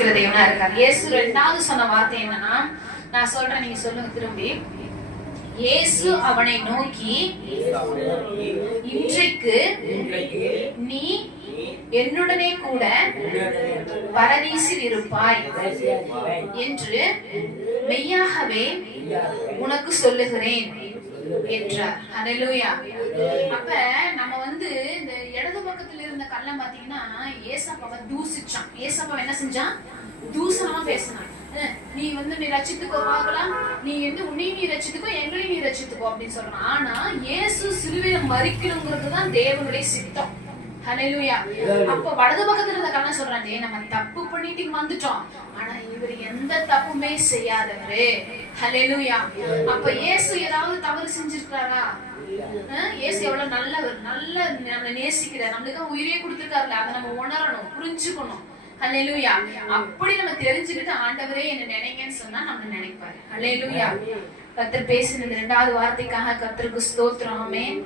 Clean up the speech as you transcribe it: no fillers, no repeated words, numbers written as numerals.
நேசிக்கிற தேவனா இருக்கார். இயேசு ரெண்டாவது சொன்ன வார்த்தை என்னன்னா, நான் சொல்றேன், நீங்க சொல்லுங்க திரும்பி. இயேசு அவனை நோக்கி, இன்றைக்கு நீ என்னுடனே கூட பரதீசில் இருப்பாய் என்று மெய்யாகவே உனக்கு சொல்லுகிறேன் என்றார். ஹல்லேலூயா. அப்ப நம்ம இந்த இடது பக்கத்துல இருந்த கள்ளன் பாத்தீங்கன்னா ஏசப்பாவை தூசிச்சான். ஏசப்பா என்ன செஞ்சான்? தூசணமா பேசினான். நீ நீ ரட்சித்துக்கோ பார்க்கலாம், நீ உன்னையும் நீ ரட்சித்துக்கோ, எங்களையும் நீ ரட்சித்துக்கோ அப்படின்னு சொல்றான். ஆனா இயேசு சிலுவையில மரிக்கணுங்கிறதுதான் தேவனுடைய சித்தம். ஹல்லேலூயா. அப்ப வலது பக்கத்துல இருந்த கண்ணன் சொல்றாங்க, நம்ம தப்பு பண்ணிட்டு வந்துட்டோம், ஆனா இவர் எந்த தப்புமே செய்யாதவரு. ஹல்லேலூயா. அப்ப இயேசு ஏதாவது தவறு செஞ்சிருக்காரா? இயேசு எவ்வளவு நல்லவர், நல்ல நம்மளை நேசிக்கிறார், நம்மளுக்கு உயிரே கொடுத்திருக்காருல, அதை நம்ம உணரணும், புரிஞ்சுக்கணும். ஹல்லேலூயா. அப்படி நம்ம தெரிஞ்சுக்கிட்டு ஆண்டவரே என்ன நினைங்கன்னு சொன்னா நம்ம நினைப்பாரு. ஹல்லேலூயா. கர்த்தர் பேசின இரண்டாவது வார்த்தைக்காக கர்த்தருக்கு ஸ்தோத்திரம். ஆமென்.